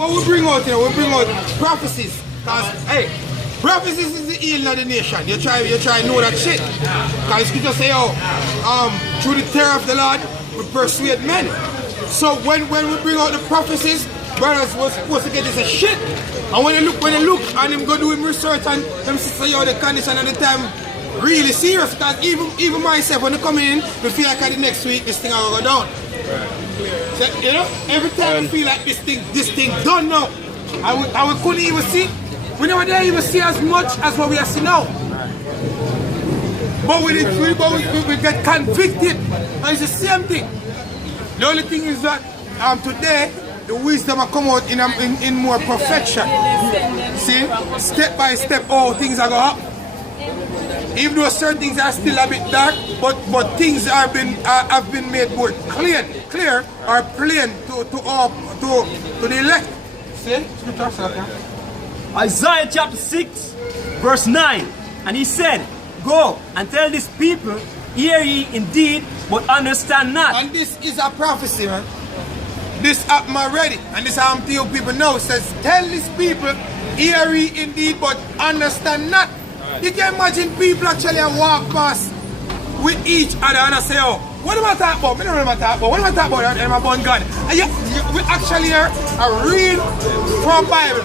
what we bring out here, we bring out prophecies. Because, hey, prophecies is the healing of the nation. You try to know that shit. Because scripture say, through the terror of the Lord, we persuade men. So when we bring out the prophecies, brothers was supposed to get this a shit. And when they look and them go do him research and them say the condition at the time really serious. Because even myself when they come in, we feel like the next week this thing will go down. So, you know, every time we feel like this thing done now. And we couldn't even see. We never did even see as much as what we are seeing now. But we get convicted. And it's the same thing. The only thing is that today the wisdom will come out in more perfection. See, step by step, all things are going up. Even though certain things are still a bit dark, but things have been made more clear or plain to the elect. See, Isaiah chapter 6, verse 9, and he said, "Go and tell this people, hear ye indeed, but understand not." And this is a prophecy, man. This happened already, and this happened to you people now. It says, tell these people, hear ye indeed, but understand not. You can imagine people actually walk past with each other and I say, oh, what am I talking about? I don't know what I'm talking about. What am I talking about? I'm about God. And we actually are read from Bible.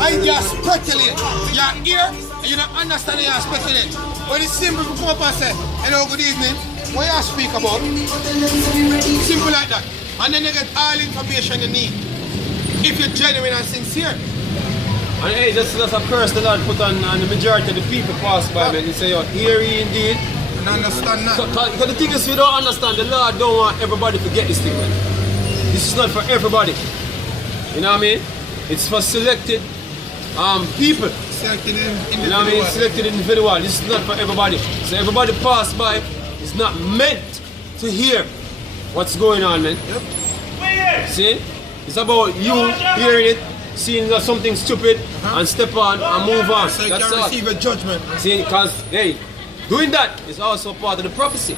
And you speculate. You hear and you don't understand, you speculate. But it's simple to come up and say, hello, good evening. What you speak about? Simple like that. And then you get all information you need. If you're genuine and sincere. And hey, just a curse the Lord put on the majority of the people pass by and say, oh, hear ye indeed. And understand that. Because the thing is, we don't understand, the Lord don't want everybody to get this thing, man. This is not for everybody. You know what I mean? It's for selected people. Selected individual. You know what I mean? Selected individual. This is not for everybody. So everybody pass by is not meant to hear what's going on, man. Yep. See? It's about you hearing it, seeing that something stupid, and step on and move on. So you That's can all. receive a judgment. See, because, hey, doing that is also part of the prophecy.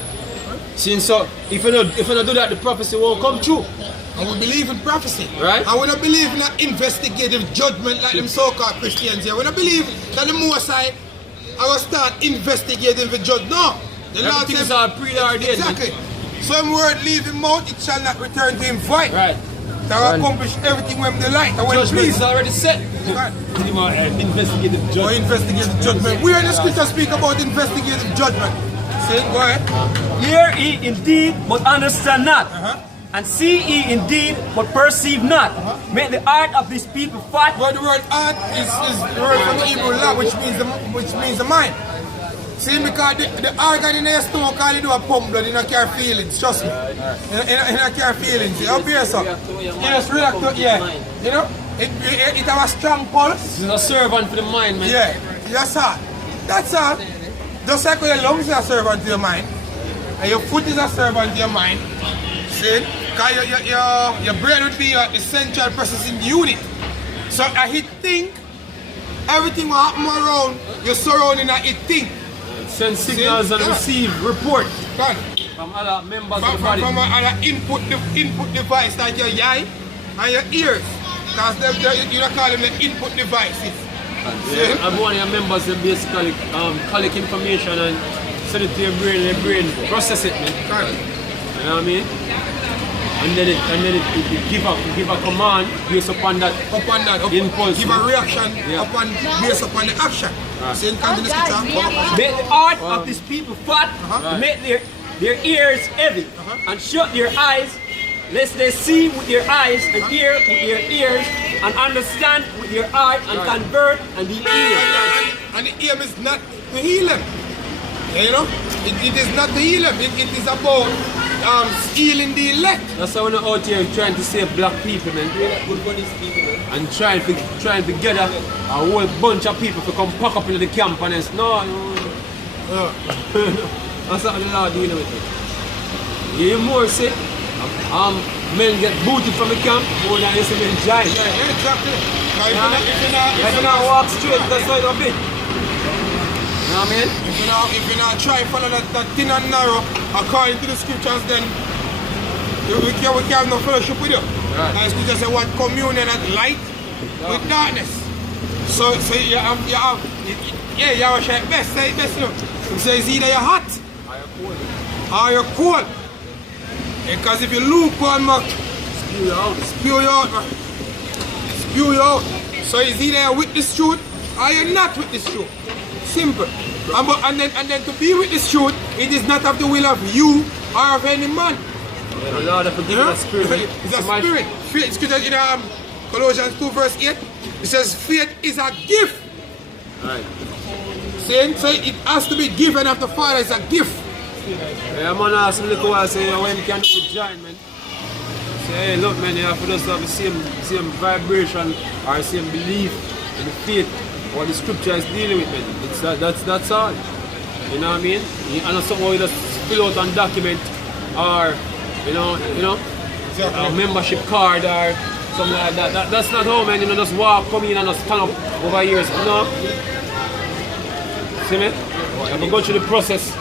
See, so if you don't do that, the prophecy won't come true. And we believe in prophecy. Right. And we don't believe in an investigative judgment like them so-called Christians here. We don't believe that the Most High will start investigating the judge. No. The Lord Everything says, is all preordained. exactly. Some word leave him out, it shall not return to him void. Right. They will accomplish everything when they like. And when Judgment please. is already set. Right. Investigative Or judgment. investigative judgment. We in the scripture speak about investigative judgment. See, go ahead. Hear ye indeed, but understand not. And see ye indeed, but perceive not. Make the heart of these people fat. But the word heart is the word from the Hebrew law, which means the mind. See, because the organ in the stomach, all you do a pump blood, you don't care feelings, trust me. You don't care feelings. You don't hear so. You just react to, yeah. You know, it have a strong pulse. This is a servant for the mind, man. Yeah, that's all. That's all. Just like your lungs are a servant to your mind, and your foot is a servant to your mind. See? Because your brain would be your essential processing unit. So a hit thing, everything will happen around your surrounding a hit thing. Send signals and receive report Can. from other members of the body. From other input device like your eye and your ears. Because you don't call them the input devices. Yeah, and one of your members they basically collect information and send it to your brain, and your brain process it, man. Can. You know what I mean? And then it give a command based upon that impulse. Give a reaction based upon the action. So you can do the scripture. Make the heart of these people fat. Make their ears heavy. And shut their eyes, lest they see with their eyes and hear with their ears and understand with their heart and convert and be healed. And the aim is not to heal them. You know? It is not to heal them. It is about healing the elect. That's how we're out here trying to save black people, man. Good for these people, man. And trying to gather a whole bunch of people to come pack up into the camp and it's no. That's not the Lord doing with it. You hear more say, men get booted from the camp more than you see men giant. Yeah, exactly. If you not walk straight, that's how it'll be. You know what I mean? If you not try to follow that thin and narrow according to the scriptures, then we can't have no fellowship with you. Right. And scripture say what communion at light with darkness. So you have Yahushua best, say it best, you know. He says either you're hot or you're cold. Because if you lukewarm, Spew you out. spew you out, man. Spew you out. So it's either you're with this truth or you're not with this truth. Simple. And then to be with this truth, it is not of the will of you or of any man. The Lord have forgiven us spirit. It's a spirit. Faith, scripture in Colossians 2 verse 8, it says faith is a gift. Right. Saying, so it has to be given of the Father, it's a gift. Yeah, man, ask me look while say when you can do the giant, man. Say, hey, look, man, you have to just have the same vibration or same belief in the faith what the scripture is dealing with, man. It's that's all. You know what I mean? And something we just fill out and document or you know, a membership card or something like that. That's not how, man. You know, just walk, come in and just stand up over years. You know? See me? You have to go through the process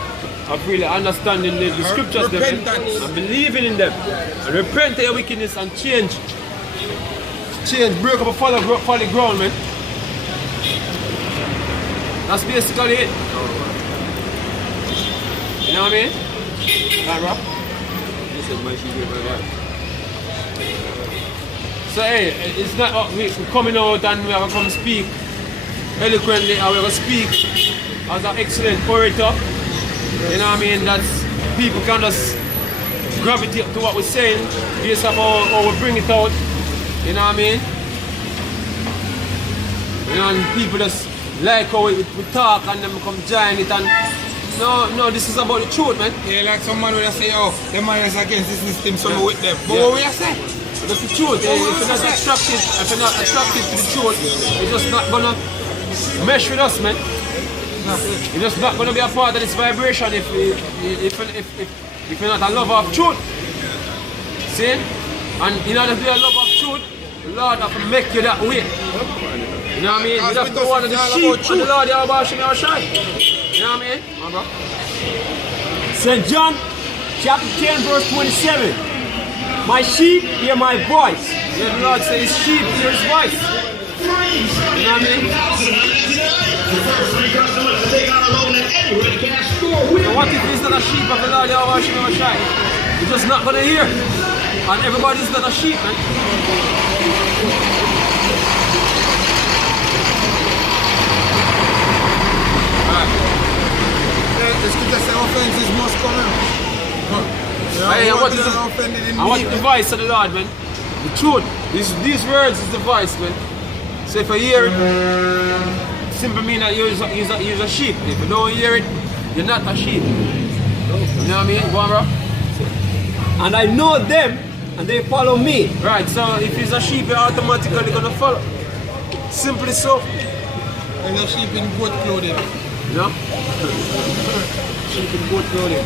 of really understanding the scriptures them, and believing in them. And repent of your wickedness and change. Break up a folly ground, man. That's basically it. You know what I mean? Right, bro? So hey, it's not we're coming out and we're going to come speak eloquently and we're going to speak as an excellent orator. You know what I mean? That's people can just gravitate to what we're saying based on how we bring it out. You know what I mean? You know, and people just like how we talk and then come join it and no, this is about the truth, man. Yeah, like some man would say, oh, the man is against this system, so we're with them. But what we are saying? That's the truth. If you're not attracted to the truth, it's just not gonna mesh with us, man. You're just not gonna be a part of this vibration if you're not a lover of truth. See? And in order to be a lover of truth, the Lord have to make you that way. You know what I mean? You have to be one of the sheep of the Lord Yahweh Shai. You know what I mean? St. John chapter 10 verse 27. My sheep hear my voice. Yeah, the Lord says his sheep hear his voice. You know what I mean? So what if he's not a sheep of the Lord Yahweh Shai? He's just not going to hear. And everybody's not a sheep, man. The scripture says offenses must come out. Hey, and what is the voice of the Lord, man? The truth. These words is the voice, man. So if I hear it, simply mean that you're a sheep. If you don't hear it, you're not a sheep. You know what I mean? Go on, bro. And I know them, and they follow me. Right, so if he's a sheep, you're automatically gonna follow. Simply so. And a sheep in goat clothing. You know? Sheep in goat clothing.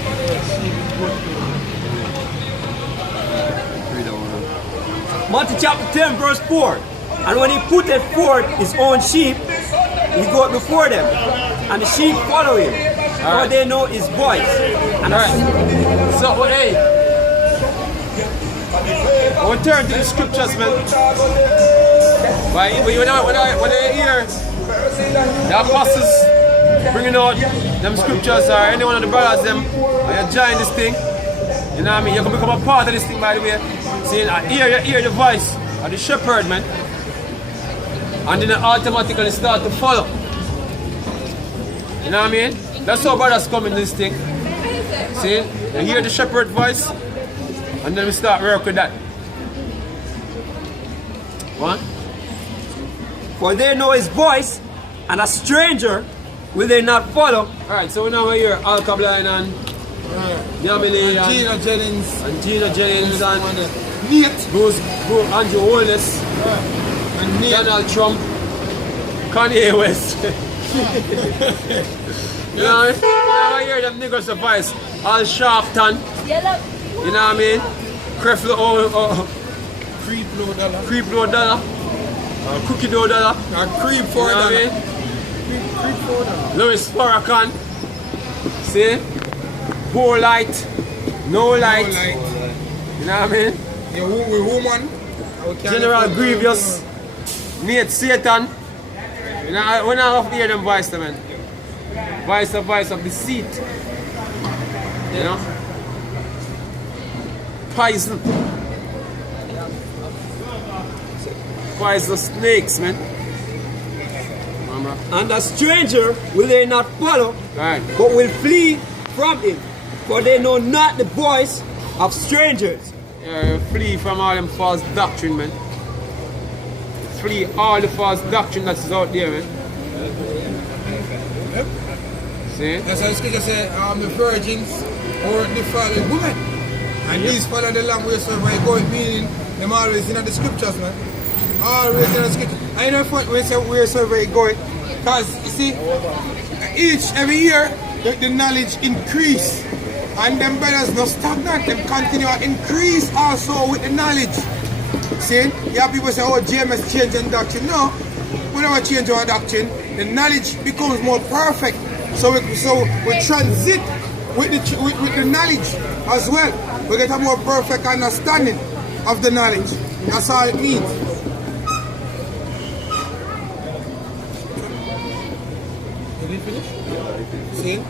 Matthew chapter 10 verse 4. And when he putteth forth his own sheep, he goeth before them, and the sheep follow him, for they know his voice. And So, hey, we'll turn to the scriptures, man. When I hear the apostles bringing out them scriptures, or any one of the brothers, them, or you join this thing, you know what I mean? You can become a part of this thing, by the way. Saying, you hear the voice of the shepherd, man. And then it automatically start to follow. You know what I mean? That's how brothers come in this thing. See? You hear the shepherd voice, and then we start work with that. What? for they know his voice, and a stranger will they not follow. Alright, so we now hear Al Kabline and Yamini and Gina Jennings and Nate, Bruce Andrew Holness and Nate. Donald Trump, Kanye West. You know, I hear them niggas voice. Al Sharpton. You know what I mean? Creflo Creep Low Dollar. Cookie Dough Dollar. Creep for $4. Louis Farrakhan. See? Poor light. No light. You know what I mean? The woman. General Grievous, Nate Satan. We're not off the hear them voice, man. Voice of deceit. You know? Poison. Poison snakes, man. And a stranger will they not follow, Right. but will flee from him, for they know not the voice of strangers. Flee from all them false doctrine, man. Flee all the false doctrine that is out there, man. See? That's how the scripture says, the virgins or the fallen women. And these follow the language of where going, meaning them always in the scriptures, man. Always in the scriptures. I know when we say we're so very going, because you see, every year the knowledge increase. And them brothers not stagnant, them continue to increase also with the knowledge. See? Yeah, people say, oh, James changing doctrine. No, we never change our doctrine. The knowledge becomes more perfect. So we transit with the knowledge as well. We get a more perfect understanding of the knowledge. That's all it means. Did he finish? See?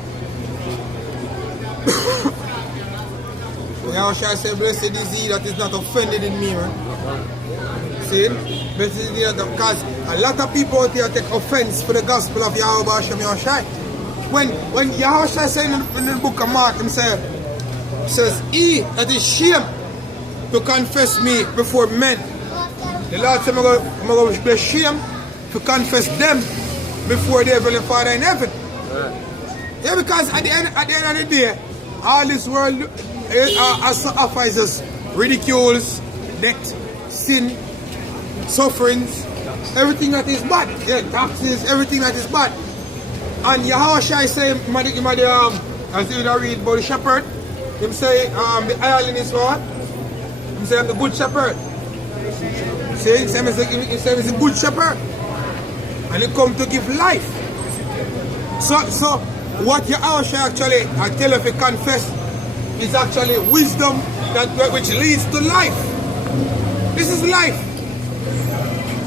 How shall I say, blessed is he that is not offended in me, man. See? Blessed is he that, because a lot of people out there take offense for the gospel of Yahweh Hashem Yahushai. When Yahushua said in the book of Mark, he says, he that is shame to confess me before men. The Lord said, I'm going to be shame to confess them before the Heavenly Father in heaven. Yeah, because at the end of the day, all this world offers us ridicules, death, sin, sufferings, everything that is bad. Yeah, taxes, everything that is bad. And Yahushua say, as you read about the shepherd, him say, the island is what? Him say, I'm the good shepherd. See, he say, he's a good shepherd. And he come to give life. So what Yahushua actually, I tell you if you confess, is actually wisdom which leads to life. This is life.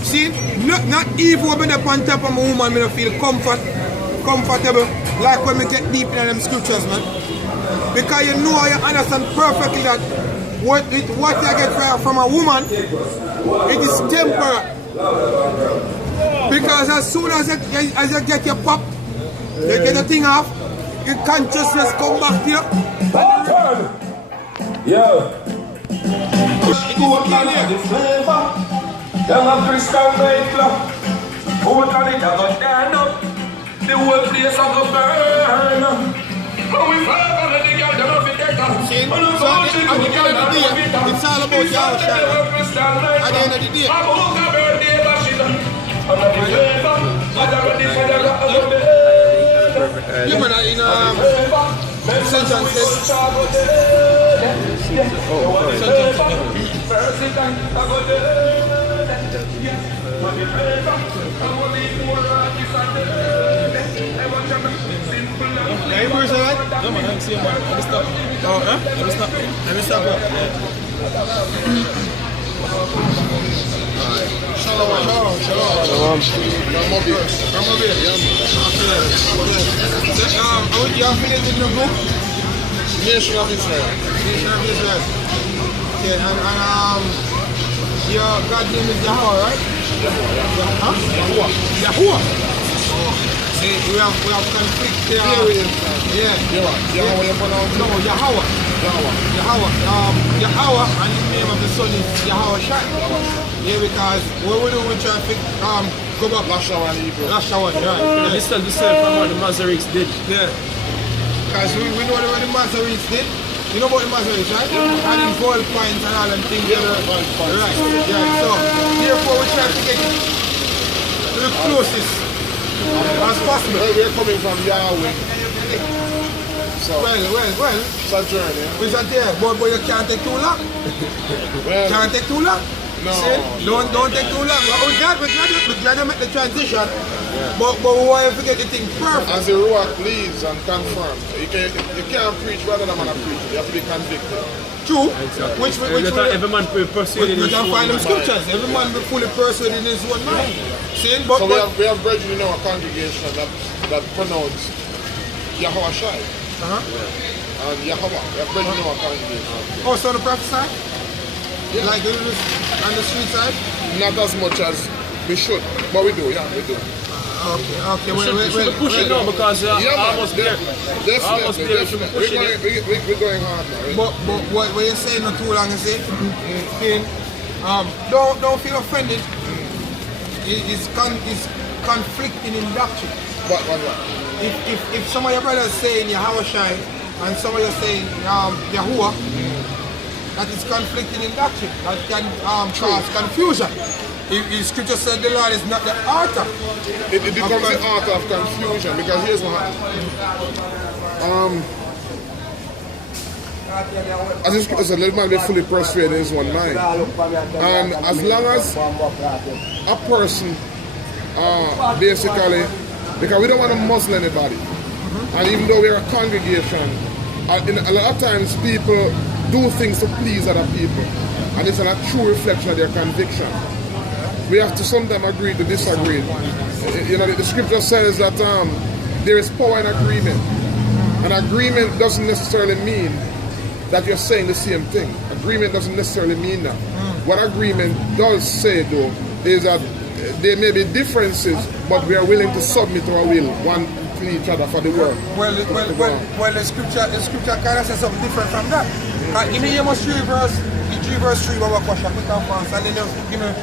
See, not evil when up on top of a woman, I feel comfortable, like when we get deep in them scriptures, man. Because you know, you understand perfectly that what you get from a woman, it is temporary. Because as soon as you get your pop, you get the thing off, your consciousness come back to you. Yo. The whole place of the burn. But we fight on the girl, them up in there. At the end of the day, it's all about Yahushua. At the end of the day. You man in Ascension says. Yeah, you verse alright? No man, I'm saying man, let me stop. Oh, huh? Let me stop. Let me stop. Shalom. Come over here. You are finished with your book? Nation of Israel. Okay, and your God name is Yahweh, right? Huh? Yahuwah. See, we have conflict there. Yeah. Yahweh, you pronounce it? No, Yahweh. Yahweh, and the name of the son is Yahweh Shai. Yeah, because what we do, we try to go back. Lashawan Hebrew. Lashawan, right. This is the same from what the Masoretes did. Yeah. Because we know what the Masoretes did. You know about the Masoretes, right? And in gold coins and all them things. Yeah, gold coins. Right. Yeah. So, therefore, we try to get to the closest as possible. Well, we're coming from Yahweh. So, Well. it's a journey. It's a day, but you can't take too long. Well, Can't take too long. No. See? Don't take too long. We're glad to make the transition. But we want to get the thing perfect. As the Ruach leads and confirms, you can't preach rather than man preach. You have to be convicted. True. Exactly. Which every man persuaded we in his can own find them mind. scriptures. Every man be fully persuaded in his own mind. See? But, So we have brethren in our congregation that pronounce Yahweh Shai and Yahweh. We have brethren in our congregation. oh, so the prophesy? Yeah. Like they do this on the street side? Not as much as we should, but we do, we do. Okay, We should push it now because almost there. Almost Definitely, there. We should push it. we're going hard now. But what you're saying not too long, is it? Don't feel offended. It's conflicting in doctrine. What? If some of your brothers saying Yahweh Shai and some of you saying Yahuwah, that is conflicting in doctrine. That can cause confusion. If scripture said the Lord is not the author. It becomes the author of confusion because here's what happens. As the scripture said, let man be fully persuaded in his one mind. And as long as a person basically, because we don't want to muzzle anybody, and even though we're a congregation, a lot of times people do things to please other people, and it's not a true reflection of their conviction. We have to sometimes agree to disagree. You know, the scripture says that there is power in agreement. And agreement doesn't necessarily mean that you're saying the same thing. Agreement doesn't necessarily mean that. What agreement does say, though, is that there may be differences, but we are willing to submit our will one to each other for the work. Well, the scripture kind of says something different from that. In the Amos 3 verse 3, we will question quick and fast, and then you know,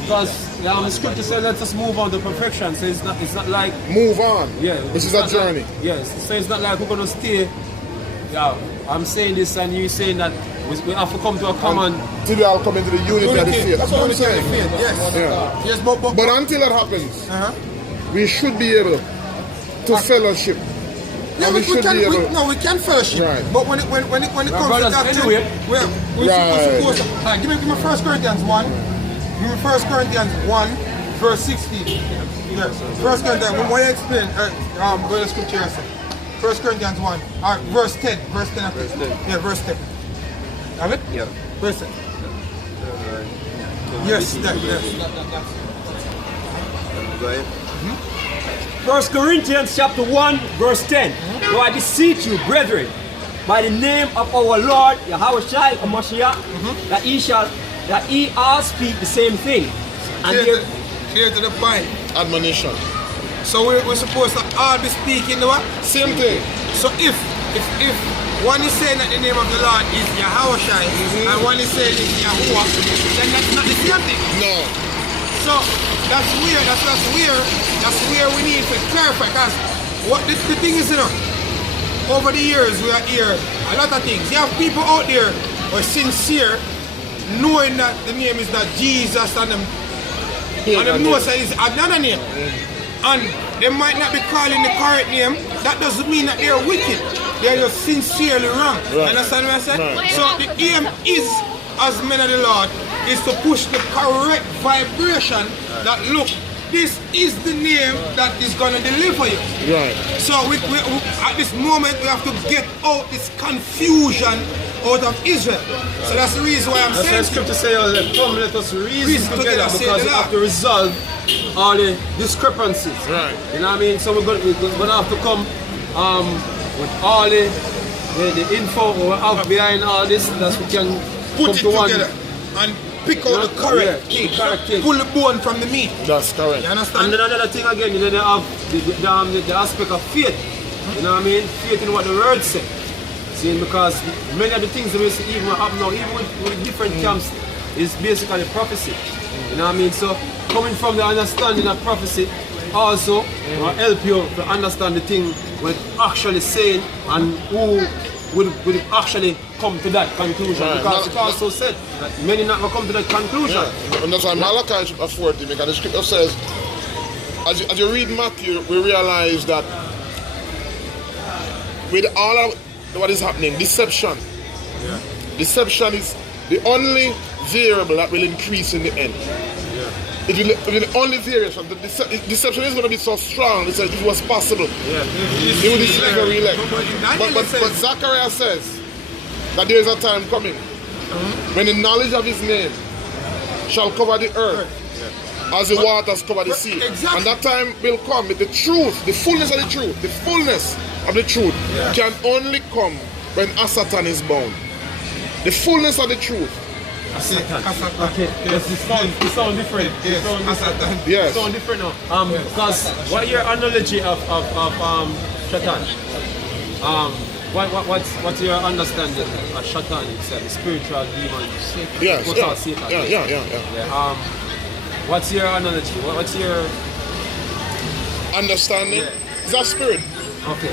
Because the scripture says let us move on to perfection. So it's not like Move on. yeah, This is a journey. Yes. So it's not like we're gonna stay. Yeah, I'm saying this and you saying that we have to come to a common. Till we all come into the unity of the faith. That's what I'm saying. Yes. Yeah. Yes, but But until that happens, we should be able to fellowship. yeah, And we should be able. we can fellowship. Right. But when it comes to brothers that, anyway. we're supposed to. Give me 1 Corinthians 1. Give me 1 Corinthians 1, verse 16. Yes. 1 Corinthians. When you explain, what the scripture says. 1 Corinthians 1, verse 10. Verse 10. I think. Yeah, verse 10. Have it? Yeah. Verse 10. Yes, yes. Go ahead. 1 Corinthians chapter 1, verse 10. So I beseech you, brethren, by the name of our Lord Yahweh Shai or Mashiach, that ye all speak the same thing. And Clear to the point. Admonition. So we're supposed to all be speaking the what? Same thing. So if one is saying that the name of the Lord is Yahweh Shai and one is saying it's Yahuwah, then that's not the same thing. No. So that's weird. That's where we need to clarify. Because what the thing is, you know, over the years we are hear a lot of things. You have people out there who are sincere, knowing that the name is not Jesus and them know that it's another name. And they might not be calling the correct name. That doesn't mean that they're wicked. They're just sincerely wrong. Right. Understand what I said? Right. So the aim is, as men of the Lord, is to push the correct vibration that look, this is the name that is going to deliver you. Right. So we, at this moment we have to get out this confusion out of Israel. So that's the reason why I'm That's why saying scripture says, come let us reason together because we have to resolve all the discrepancies. Right. You know what I mean? So we're going to have to come with all the info we have behind all this, that we can put come it to one. together and pick out the correct thing. Pull the bone from the meat. That's correct. You understand? And then another thing again, you know, they have the aspect of faith. You know what I mean? Faith in what the word said. See, because many of the things that we see even happen now, even with different camps, is basically prophecy. You know what I mean? So coming from the understanding of prophecy also will help you to understand the thing we're actually saying and who would actually come to that conclusion. Right. Because it also said that many not will come to that conclusion. Yeah. And that's why Malachi chapter 40, because the scripture says, as you read Matthew, we realize that with all of what is happening, deception. Yeah. Deception is the only variable that will increase in the end. It will the only variation. The deception is going to be so strong. It says it was possible. He will deceive the elect. But Zechariah says that there is a time coming when the knowledge of his name shall cover the earth as the waters cover the sea. Exactly. And that time will come with the truth, the fullness of the truth. The fullness of the truth can only come when Satan is bound. The fullness of the truth. Okay, yes, it sound different. Yes. It sound different now. Because what your analogy of Satan? What's your understanding of Satan itself, the spiritual demon? Yes. What's all Satan? Yeah. What's your analogy? What's your Understanding? Yeah. It's a spirit. okay?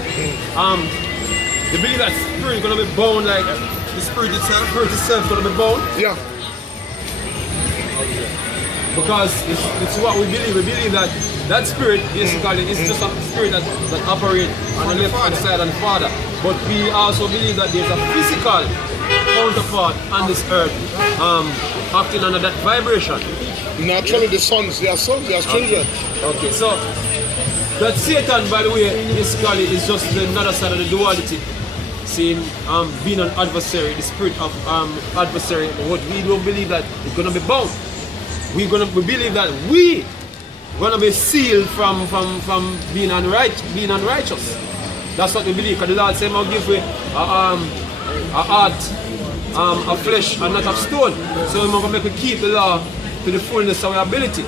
You believe that spirit is gonna be bound like the spirit itself? Spirit itself is gonna be bound? Yeah. Because it's what we believe. We believe that that spirit basically is just a spirit that operates on the left hand side and the Father. But we also believe that there's a physical counterpart on this earth acting under that vibration. Naturally, the sons, they are children. Okay, so that Satan, by the way, basically is just the another side of the duality. Seeing being an adversary, the spirit of adversary. But we don't believe that it's gonna be bound. We believe that we gonna be sealed from being unrighteous. That's what we believe. Because the Lord said, "I'll give you a heart of flesh and not of stone." So we're gonna make we keep the law to the fullness of our ability.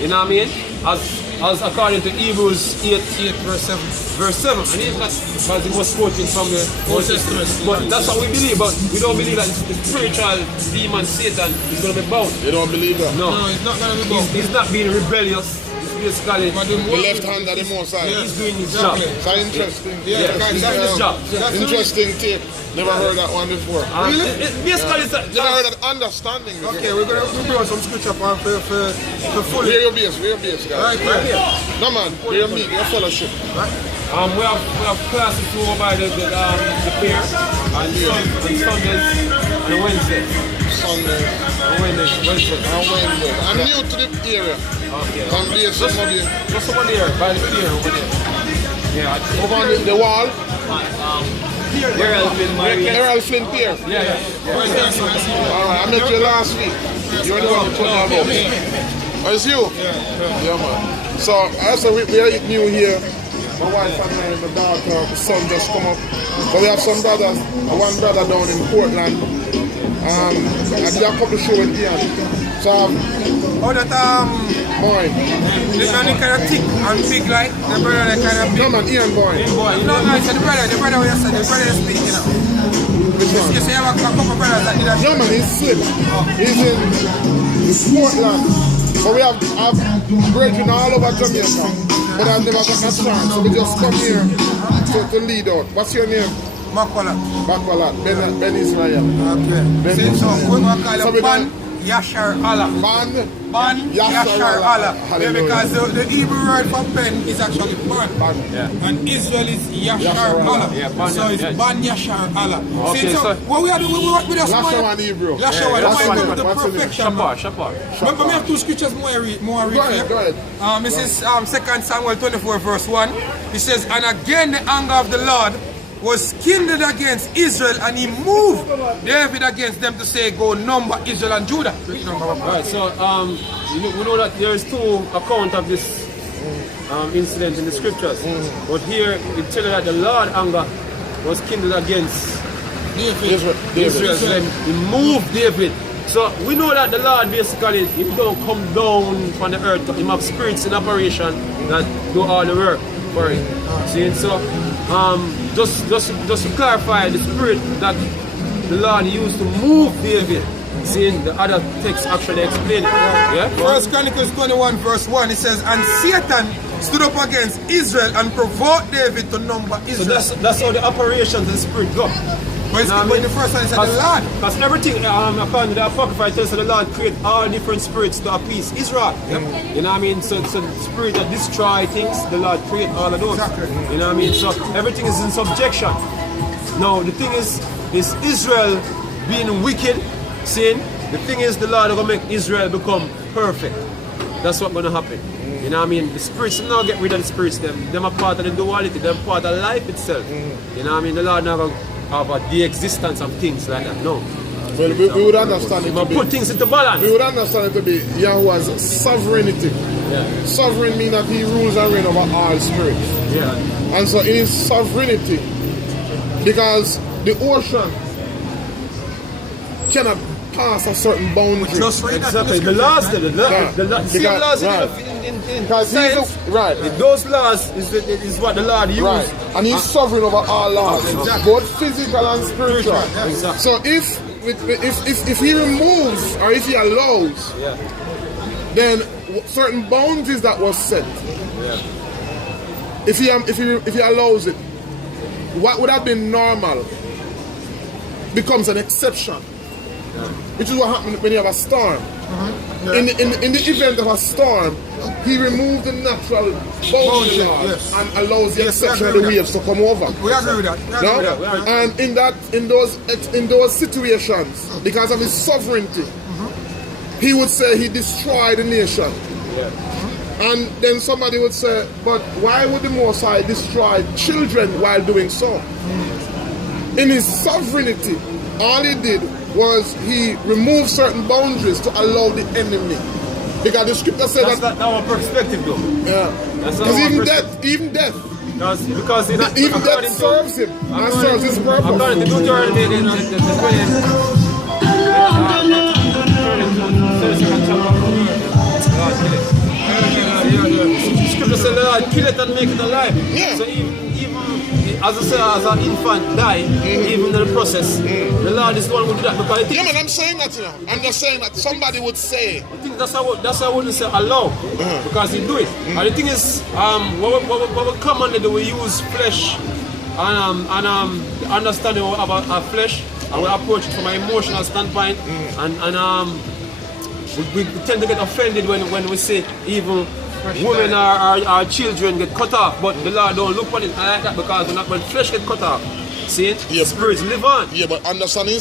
You know what I mean? As according to Hebrews 8 verse 7. And that's because it was quoting from the Old Testament. But that's what we believe. But we don't believe that the spiritual demon Satan is going to be bound. You don't believe that? No, No, it's not going to be bound. He's not being rebellious. He's basically The left hand of the Most High. he's doing his job. It's an interesting. Yeah, he's doing his job. Interesting tape. Never heard that one before. Basically, it's Never heard that understanding. Okay, we're going to bring some scripture for full. Where your base, guys. Right here. No man, where your meet, your fellowship. we have classes over by the pier on Sundays and Wednesdays. Sunday On Wednesday. and Wednesday. I'm new to the area. Okay. I'm based over there. Just over there, by the pier over there. Yeah. Over on the wall. Where Errol Flynn Pier. Yeah. Alright, I met you last week. You're the one who told me about me. Oh, it's you? Yeah, man. So, we are new here. My wife and I, my daughter, the son just come up. But we have some brothers, one brother down in Portland. I did a couple shows with Ian. So, boy. The man is kind of thick and big like the brother is kind of big. No man, Ian boy. No, it's the brother we said, the brother is big, you know. Which one? You say you have a couple brothers that did that. No man, he's slim. He's in Portland. But we have brethren all over Jamaica. But I've never gotten a chance. So we just come here to lead out. What's your name? Makwala. Ben Israel. Okay. So we're going to call him Ban Yashar Allah. Ban Yashar Allah. Yeah, because the Hebrew word for Ben is actually Ban. And Israel is Yashar Allah. So it's Ban Yashar Allah. Okay, so what we are doing, we just Yashar Hebrew. Yashar, the perfection. Shapar. Remember, we have two scriptures more read. Go ahead. This is 2 Samuel 24 verse 1. It says, "And again the anger of the Lord was kindled against Israel, and he moved David against them to say, go number Israel and Judah." Right, so we know that there is two accounts of this incident in the scriptures. But here it tells that the Lord anger was kindled against Israel. So he moved David. So we know that the Lord basically, he don't come down from the earth. He have spirits in operation that do all the work for it. See, so just to clarify, the spirit that the Lord used to move David, seeing the other text actually explain it. Yeah? First Chronicles 21 verse 1, it says, "And Satan stood up against Israel and provoked David to number Israel." So that's how the operations of the spirit go. But the first one is the Lord. Because everything, according to the Apocrypha, it tells that the Lord create all different spirits to appease Israel. You know what I mean? So the spirit that destroy things, the Lord create all of those. Exactly. You know what I mean? So everything is in subjection. Now the thing is Israel being wicked See, the thing is, the Lord is going to make Israel become perfect. That's what's going to happen. You know what I mean? The spirits, now get rid of the spirits. Them are part of the duality. Them part of life itself. You know what I mean? The Lord never have the existence of things like that. No. Well, we would understand it to be, put things into balance. we would understand it to be Yahuwah's sovereignty. Yeah. Sovereign means that he rules and reigns over all spirits. Yeah. And so in his sovereignty, because the ocean cannot pass a certain boundary. Just read that in Exactly. the The laws, the Because- laws right. in Because he's science, right. those laws is what the Lord used. Right. And he's sovereign over all laws, Exactly. both physical and spiritual. Exactly. So if he removes or if he allows, Yeah. then certain boundaries that was set, Yeah. if he allows it, what would have been normal becomes an exception. Which is what happens when you have a storm. In the event of a storm, he removed the natural boundary laws yes. and allows the Yes, we exception of agree the with waves to come over. We agree with that. We agree No? with that. And in those situations, because of his sovereignty, he would say he destroyed the nation. And then somebody would say, but why would the Most High destroy children while doing so? In his sovereignty, all he did was he removed certain boundaries to allow the enemy. Because the scripture said That's that, not our perspective, though. yeah. That's not Because our even perspective. death Because even death serves him and serves his purpose. According to Deuteronomy, the 32nd scripture says the Lord kill it and make it alive. Yeah. So even as I say, as an infant die, even in the process, the Lord is the one who do that. Because I think, Yeah, man, I'm saying that, you know. I'm just saying that somebody would say, I think that's how I wouldn't say allow, because he do it. And the thing is, what we commonly do, we use flesh and understanding about our flesh, and we approach it from an emotional standpoint, and we tend to get offended when we say even women or our children get cut off, but the Lord don't look at it like that, because when flesh get cut off, see it, Yeah. spirits live on. yeah, but understanding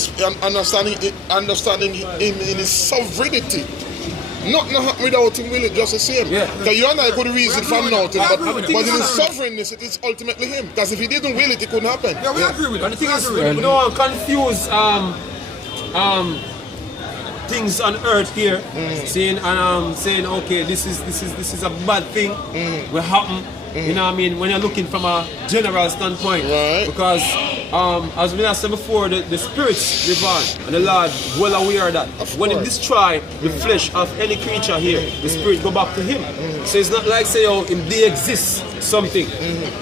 him in his sovereignty. Nothing happen without him, will it? Just the same. Yeah. Because you and I could reason from now to, but agree with in that. his sovereignness, it is ultimately him. Because if he didn't will it, it couldn't happen. Yeah, we agree with that. And the thing We is, agree with we that. don't want to confuse things on earth here, saying okay, this is a bad thing will happen. You know what I mean? When you're looking from a general standpoint, Right. because as we have said before, the spirits live on, and the Lord well aware of that. When He destroy the flesh of any creature here, the spirit go back to Him. So it's not like say, oh, in they exist something.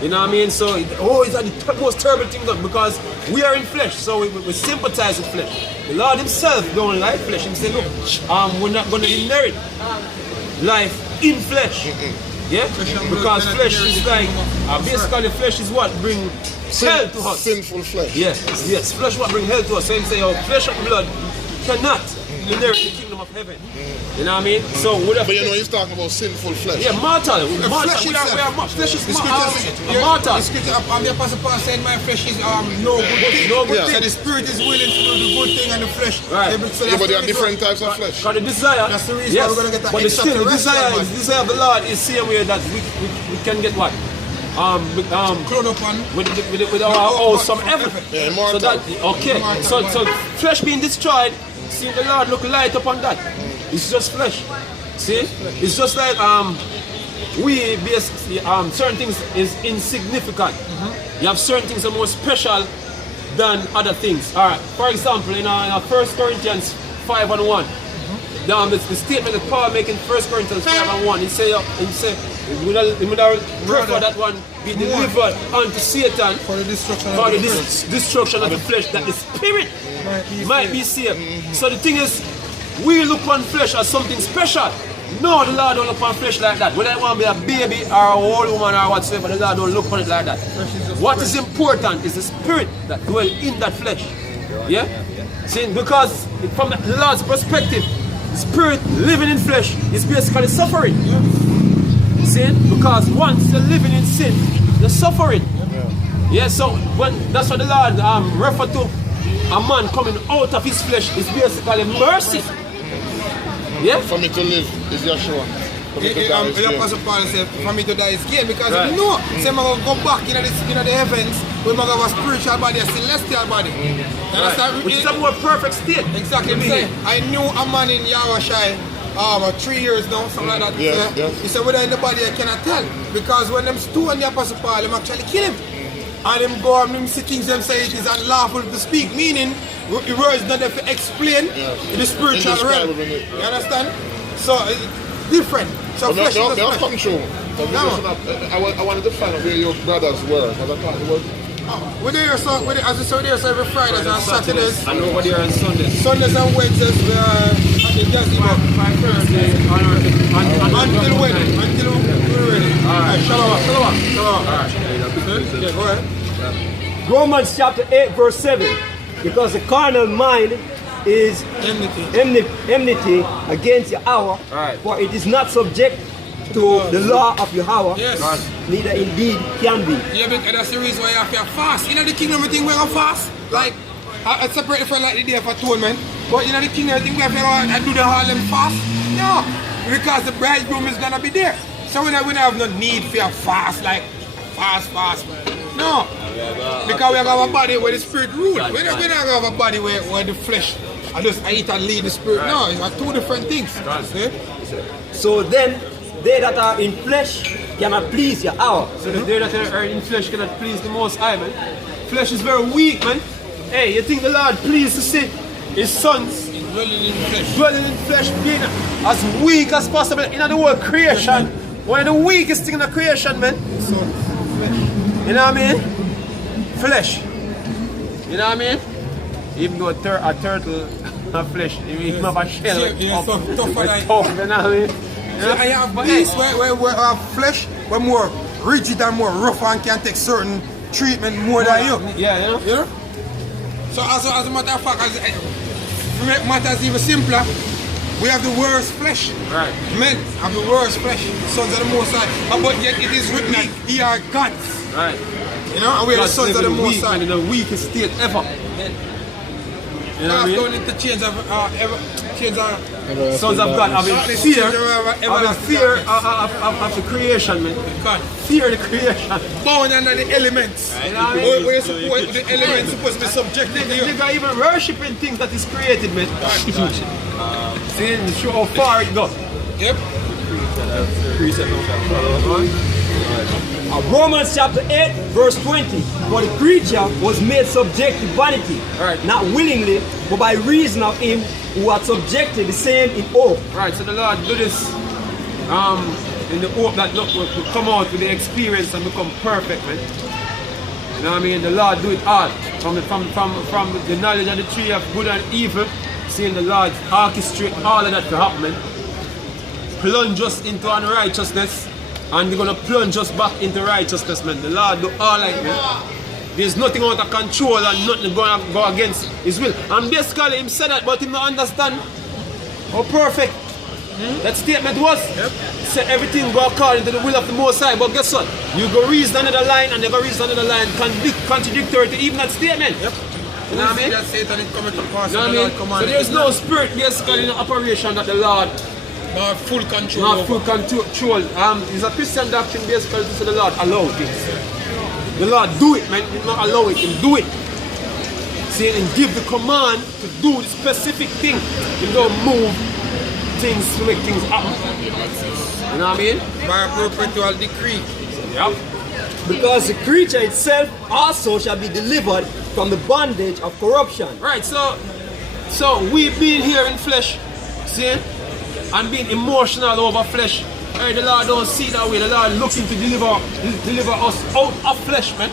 You know what I mean? So it's the most terrible thing done, because we are in flesh, so we sympathize with flesh. The Lord Himself don't like flesh. He said, look, we're not going to inherit life in flesh. Yeah? Because flesh is like, basically flesh is what bring hell to us. Sinful flesh. Yes, flesh what bring hell to us. So you say, oh, flesh and blood cannot inherit the kingdom of heaven. You know what I mean? So with a But you know, he's talking about sinful flesh. yeah, mortal. Flesh We itself. are flesh is The mortal. scripture, the Apostle Paul said, my flesh is no good thing. No good Yeah. So thing. the spirit is willing to do the good thing, and the flesh. Right. So Yeah, but there are that's different types of flesh. Because the desire, That's the reason yes, why we're gonna get that but the extra still, the terrestrial body. desire of the Lord is same way that we can get what? Clone up on. With our awesome heaven. Yeah, So immortal. that, okay, so flesh being destroyed, see the Lord look light upon that. It's just flesh. See? It's just like we basically certain things is insignificant. You have certain things that are more special than other things. Alright, for example, in 1 Corinthians 5:1, the statement that Paul making 1 Corinthians 5:1, he say we would prefer that one be delivered unto Satan For the destruction for of the the flesh. destruction of the flesh, that the spirit might be saved. So the thing is, we look on flesh as something special. No, the Lord don't look on flesh like that. Whether I want to be a baby or a old woman or whatsoever, the Lord don't look on it like that. What is important is the spirit that dwells in that flesh. Yeah? See, because from the Lord's perspective, the spirit living in flesh is basically suffering. See? Because once you're living in sin, you're suffering. Yeah, so when that's what the Lord refer to a man coming out of his flesh is basically mercy. Yeah? For me to live is Yeshua. For me to die is The gain. Apostle Paul said, for me to die is gain. Because Right. you know, say I'm going to go back in the heavens, we're going to have a spiritual body, a celestial body. You understand? Which is a more perfect state. Exactly. I'm saying, I knew a man in Yahushai 3 years now, something like that. Yes, yes. He said, whether in the body I cannot tell. Because when them stone the Apostle Paul, them actually kill him. And them go and them see things, them say it is unlawful to speak, meaning the words not there to explain the spiritual realm. Indescribable, innit? You understand? So it's different. So But flesh now, is now flesh. come true. I wanted to find out where your brothers were. Because I thought it was. We're there, so as we say, there every Fridays and Saturdays, And over there on Sundays. Sundays and Wednesdays. We are at the Gmsjamaica. 5:30 Until when? Until we're ready. Alright. Shalom. Alright. Yeah, go ahead. Romans chapter 8 verse 7. Because the carnal mind is enmity against Yahweh, Right. for it is not subject to the law of Yahweh, Yes. neither indeed can be. Yeah, because that's the reason why you have to fast. You know the kingdom, we think we're going to fast. Like, I separate it from like the day of atonement. But you know the kingdom, I think we have to do the Harlem fast. No, because the bridegroom is going to be there. So we don't have no need for a fast, like fast. No, because we have a body where the spirit rule. We don't have a body where the flesh, I just eat and lead the spirit. No, it's two different things. See? So then, they that are in flesh cannot please Yahweh. So the day that are in flesh cannot please the Most High, man. Flesh is very weak, man. Hey, you think the Lord pleased to see His sons dwelling in flesh, being as weak as possible in the whole creation? One of the weakest things in the creation, man. You know what I mean? Flesh. You know what I mean? Even though a turtle have flesh, even have a shell. Yeah, so tougher like. Tough, you know what I mean? So I have beasts where our flesh we're more rigid and more rough and can take certain treatment more than you. Yeah, you know? You know? So as a matter of fact, to make matters even simpler, we have the worst flesh. Right. Men have the worst flesh, sons of the Most High. But yet it is written that ye are gods. Right. You know, and we are the God's sons of the living Most weak, High. man, in the weakest state ever. You know what I mean? Don't need to change change our Sons of God having fear, fear of the creation, man. God. Fear the creation. Bound under the elements. You know what I mean? Where the elements supposed to be subjected to you. They got even worshiping things that is created, man. Seeing show how far it goes. Yep. Romans chapter 8 verse 20. For the creature was made subject to vanity, Right. not willingly, but by reason of him who had subjected the same in hope. Right, so the Lord do this in the hope that look will come out with the experience and become perfect, man. You know what I mean? The Lord do it all. From the knowledge of the tree of good and evil, seeing the Lord orchestrate all of that to happen, man. Plunge us into unrighteousness, and they're gonna plunge us back into righteousness, man. The Lord do all like that. There's nothing out of control and nothing gonna go against His will. And basically, Him said that, but Him not understand how perfect that statement was. He said everything go according to the will of the Most High. But guess what? You go reason another line, and they go reason another line contradictory to even that statement. You know what I mean? That Satan is coming to pass. You know what I mean? So there's no spirit basically in the operation that the Lord Not full control. not full control. It's a Christian doctrine basically to say the Lord allow things. The Lord do it, man. He not allow it, Him do it. Saying and give the command to do the specific thing. You don't move things to make things happen. You know what I mean? By a perpetual decree. Yep. Because the creature itself also shall be delivered from the bondage of corruption. Right, so we being here in flesh, see, and being emotional over flesh. Hey, the Lord don't see that way. The Lord looking to deliver us out of flesh, man.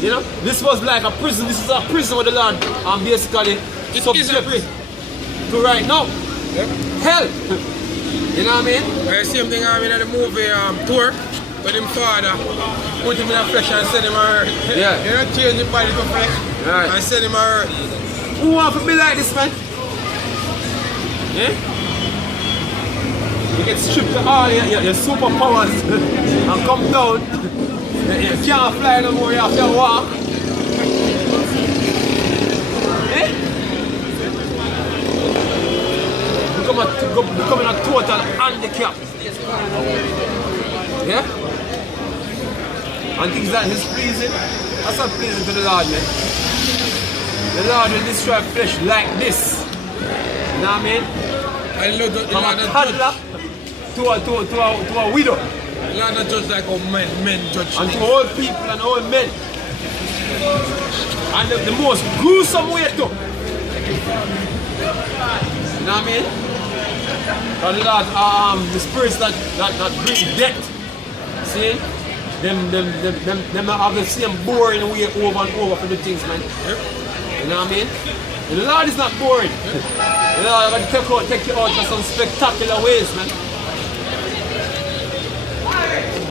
You know, this was like a prison. This is a prison where the Lord basically subject to right now. Yep. Hell. You know what I mean? Same thing I mean at the movie tour, with him father put him in a flesh and send him a earth. Yeah. You know, change him body to flesh Right. and send him a earth. Who want to be like this, man? Yeah? You get stripped of all your superpowers and come down. You can't fly no more, you have to walk. becoming a total handicap. Yeah? And things that is pleasing, that's not pleasing to the Lord, man. The Lord will destroy flesh like this. You know what I mean? From a toddler to a widow. You are not judged like how men judge. And to old people and old men. And the most gruesome way too. You know what I mean? And that the spirits that bring death. See? Them have the same boring way over and over for the things, man. You know what I mean? The Lord is not boring. The Lord is going to take you out for some spectacular ways, man.